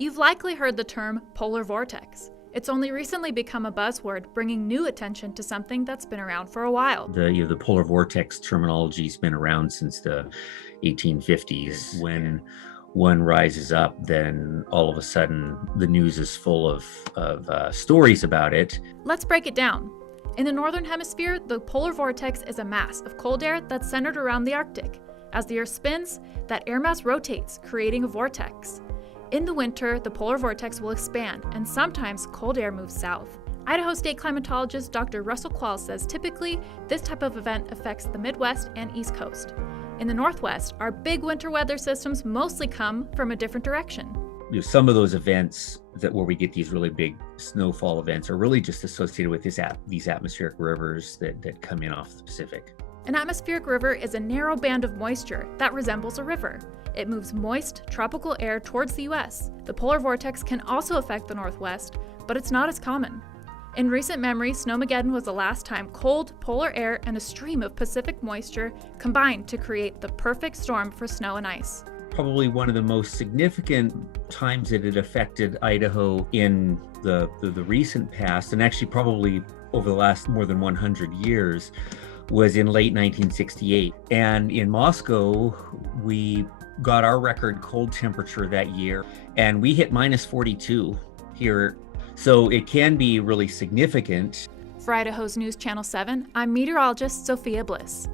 You've likely heard the term polar vortex. It's only recently become a buzzword, bringing new attention to something that's been around for a while. The polar vortex terminology has been around since the 1850s. When one rises up, then all of a sudden the news is full of stories about it. Let's break it down. In the northern hemisphere, the polar vortex is a mass of cold air that's centered around the Arctic. As the Earth spins, that air mass rotates, creating a vortex. In the winter, the polar vortex will expand, and sometimes cold air moves south. Idaho State climatologist Dr. Russell Quall says typically this type of event affects the Midwest and East Coast. In the Northwest, our big winter weather systems mostly come from a different direction. Some of those events where we get these really big snowfall events are really just associated with these atmospheric rivers that come in off the Pacific. An atmospheric river is a narrow band of moisture that resembles a river. It moves moist, tropical air towards the U.S. The polar vortex can also affect the Northwest, but it's not as common. In recent memory, Snowmageddon was the last time cold, polar air and a stream of Pacific moisture combined to create the perfect storm for snow and ice. Probably one of the most significant times that it affected Idaho in the recent past, and actually probably over the last more than 100 years, was in late 1968. And in Moscow, we got our record cold temperature that year, and we hit minus 42 here. So it can be really significant. For Idaho's News Channel 7, I'm meteorologist Sophia Bliss.